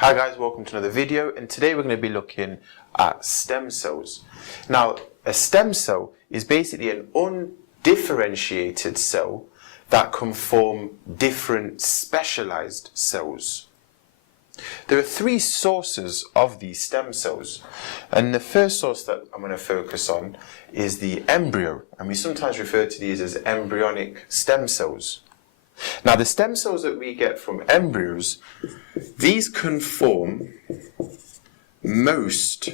Hi guys, welcome to another video, and today we're going to be looking at stem cells. Now, a stem cell is basically an undifferentiated cell that can form different specialized cells. There are three sources of these stem cells, and the first source that I'm going to focus on is the embryo, and we sometimes refer to these as embryonic stem cells. Now, the stem cells that we get from embryos, these can form most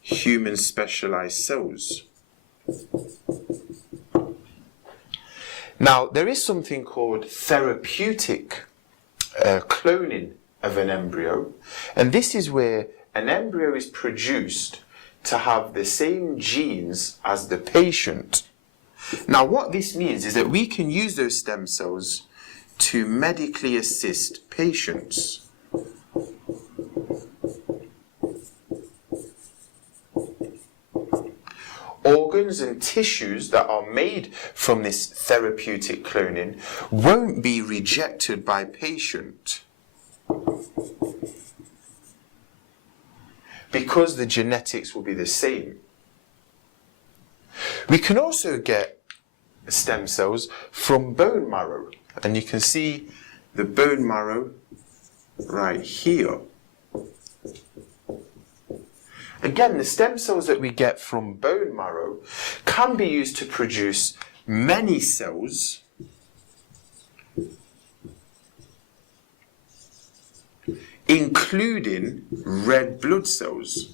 human specialized cells. Now, there is something called therapeutic cloning of an embryo, and this is where an embryo is produced to have the same genes as the patient. Now, what this means is that we can use those stem cells to medically assist patients. Organs and tissues that are made from this therapeutic cloning won't be rejected by patient because the genetics will be the same. We can also get stem cells from bone marrow, and you can see the bone marrow right here. Again, the stem cells that we get from bone marrow can be used to produce many cells, including red blood cells.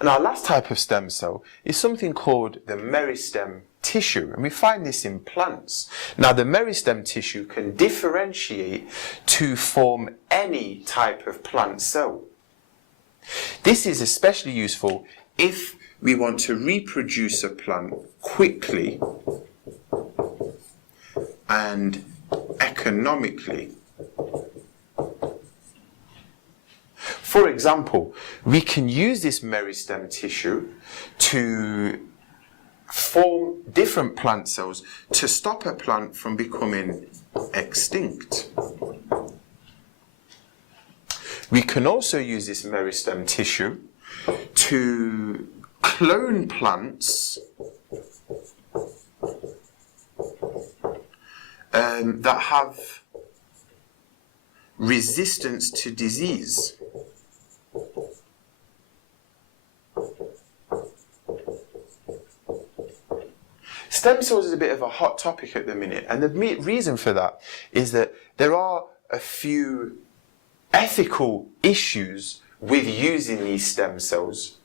And our last type of stem cell is something called the meristem tissue, and we find this in plants. Now, the meristem tissue can differentiate to form any type of plant cell. This is especially useful if we want to reproduce a plant quickly and economically. For example, we can use this meristem tissue to form different plant cells to stop a plant from becoming extinct. We can also use this meristem tissue to clone plants that have resistance to disease. Stem cells is a bit of a hot topic at the minute, and the reason for that is that there are a few ethical issues with using these stem cells,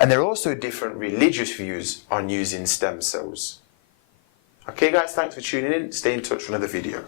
and there are also different religious views on using stem cells. Okay guys, thanks for tuning in. Stay in touch for another video.